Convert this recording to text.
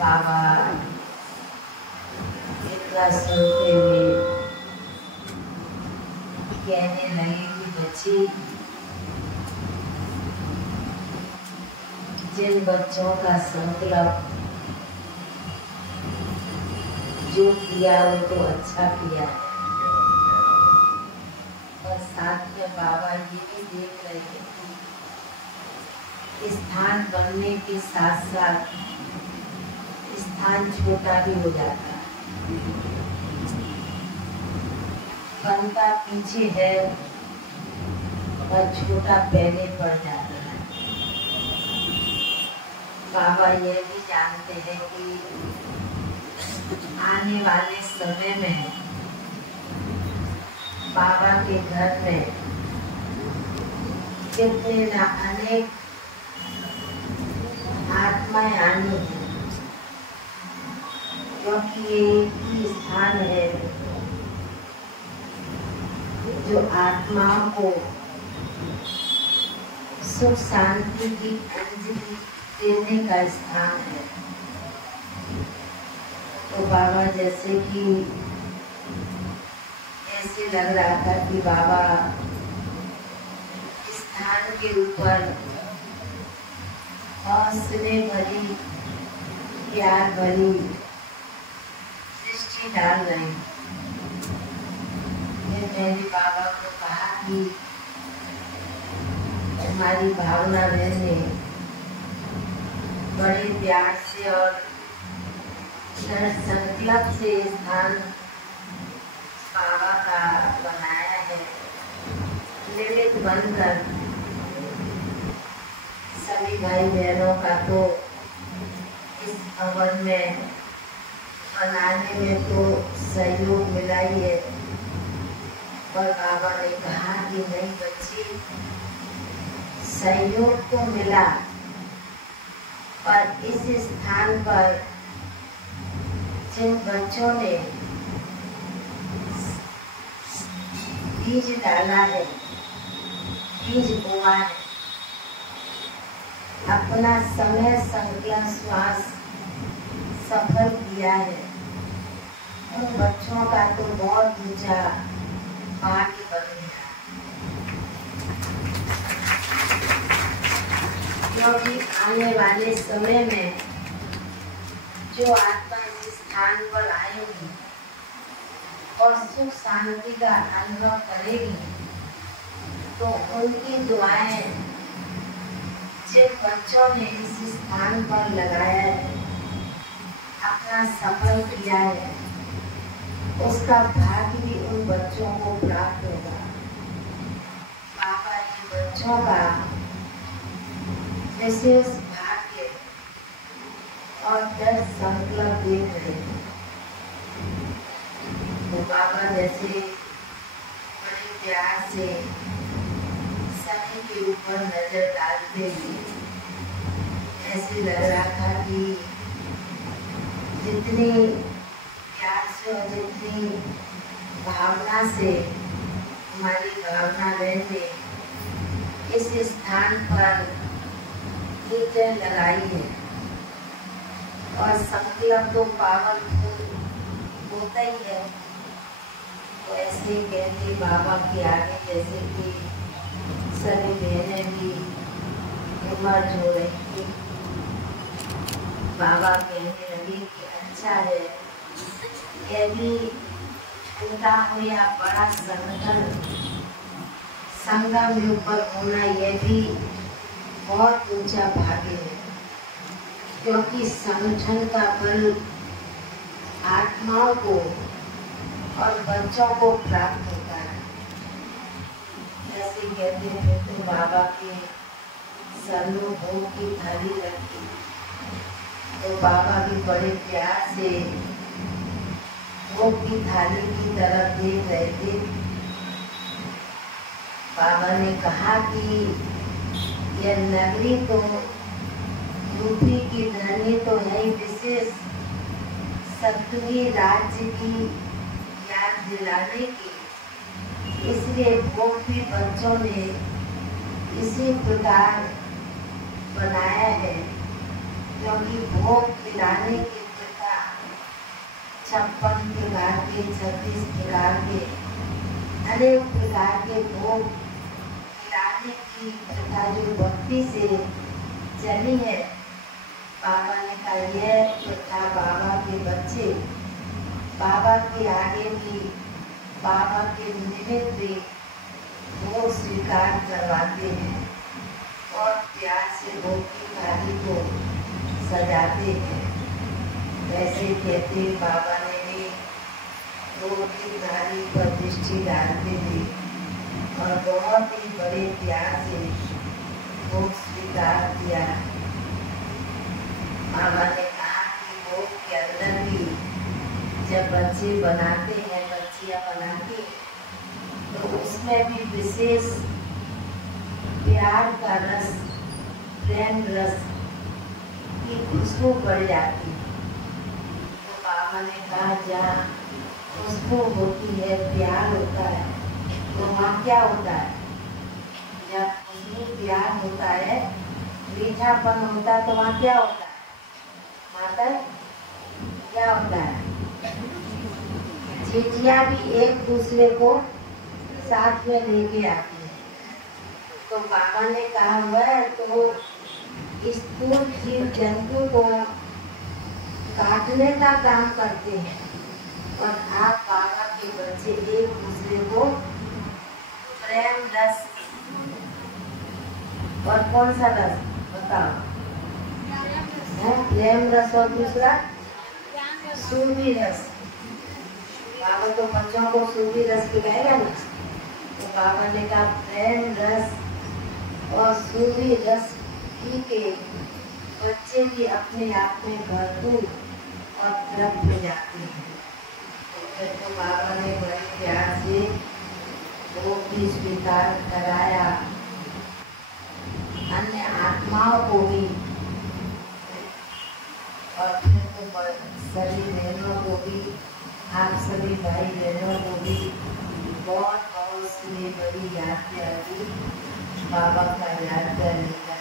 बाबा इतना सुनते हुए कहने लगे कि बच्ची, जिन बच्चों का संकल्प जो किया वो तो अच्छा किया, और साथ में बाबा ये भी देख रहे थे कि स्थान बनने के साथ साथ स्थान छोटा भी हो जाता है। बनता पीछे है और छोटा पहले पड़ जाता है। बाबा ये भी जानते हैं कि आने वाले समय में बाबा के घर में कितने न अनेक आत्माएं आनी है, क्योंकि ये एक ही स्थान है जो आत्माओं को सुख शांति की अंजलि देने का स्थान है। तो बाबा जैसे कि ऐसे लग रहा था कि बाबा स्थान के ऊपर हौसले भरी प्यार भरी दृष्टि डाल रहे हैं। मैंने बाबा को कहा कि हमारी भावना बहन ने बड़े प्यार से और संकल्प से स्थान बाबा का बनाया है। निमित्त बनकर सभी भाई बहनों का तो इस भवन में बनाने में तो सहयोग मिला ही है, पर बाबा ने कहा कि नहीं बच्ची, सहयोग तो मिला, पर इस स्थान पर जिन बच्चों ने बीज डाला है, बीज बोआ है, अपना समय संकल्प श्वास सफल किया है, उन बच्चों का तो बहुत ऊंचा भाग्य बन गया। क्योंकि आने वाले समय में जो आत्मा इस स्थान पर आएगी और सुख शांति का अनुभव करेगी, तो उनकी दुआएं जिन बच्चों ने इस स्थान पर लगाया है, अपना सफल किया है, उसका भाग्य भी उन बच्चों को प्राप्त होगा। बाबा जी बच्चों का विशेष भाग्य और दृढ़ संकल्प देख रहे हैं। तो बाबा जैसे बड़े प्यार से सभी के ऊपर नजर डालते हुए ऐसे लग रहा था कि जितनी प्यार से और जितनी भावना से हमारी भावना बहन ने इस स्थान पर कीर्तन लगाई है, और संकल्प तो पावन होता ही है। तो ऐसे ही कहते बाबा के आगे जैसे कि सभी बहनें भी उम्र जो रही थी, बाबा कहने लगे कि अच्छा है, यदि छोटा हो या बड़ा संगठन संगम में ऊपर होना, यह भी बहुत ऊंचा भाग्य है, क्योंकि संगठन का बल आत्माओं को और बच्चों को प्राप्त होता है। जैसे कहते हैं तो बाबा के सरलों भोग की थाली रखी, तो बाबा भी बड़े प्यार से भोग की थाली की तरफ देख रहे थे। बाबा ने कहा कि यह नगरी तो यूपी की धरनी तो है ही, विशेष सप्तमी राज्य की याद दिलाने की, इसलिए भोग भी बच्चों ने इसी प्रकार बनाया है क्योंकि भोग खिलाने की प्रथा 56 प्रकार के 36 प्रकार के अनेक प्रकार के भोग खिलाने की प्रथा जो भक्ति से चली है। बाबा ने कहा यह प्रथा बाबा के बच्चे बाबा के आगे भी बाबा के निमित्त भी भोग स्वीकार करवाते हैं और प्यार से भोग की थाली को सजाते हैं। वैसे कहते बाबा ने भी भोग की थाली पर दृष्टि डालते थे और बहुत ही बड़े प्यार से भोग स्वीकार किया। बाबा ने कहा कि भोग के अंदर भी जब बच्चे बनाते हैं बच्चियां बनाती तो उसमें भी विशेष प्यार का रस प्रेम रस की खुशबू बढ़ जाती है। तो बाबा ने कहा जहाँ खुशबू होती है प्यार होता है तो वहाँ क्या होता है? जब खुशबू प्यार होता है मीठापन होता है तो वहाँ क्या होता है? माता क्या होता है? चींटियाँ भी एक दूसरे को साथ में लेके आती है। तो बाबा ने कहा वह तो स्थूल जीव जंतु को काटने का काम करते हैं और आप बाबा के बच्चे एक दूसरे को प्रेम रस और कौन सा रस बताओ? प्रेम रस और दूसरा सूफी रस। बाबा तो बच्चों को सूफी रस पिलाएगा ना। तो बाबा ने कहा प्रेम रस और सूफी रस पी के बच्चे भी अपने आप में भरपूर और तृप्त हो जाते हैं। तो फिर तो बाबा ने बड़े प्यार से वो भी स्वीकार कराया, अन्य आत्माओं को भी और फिर तो सभी बहनों को भी आप सभी भाई बहनों को भी बहुत बहुत सी बड़ी यात्रा की बाबा का याद करने का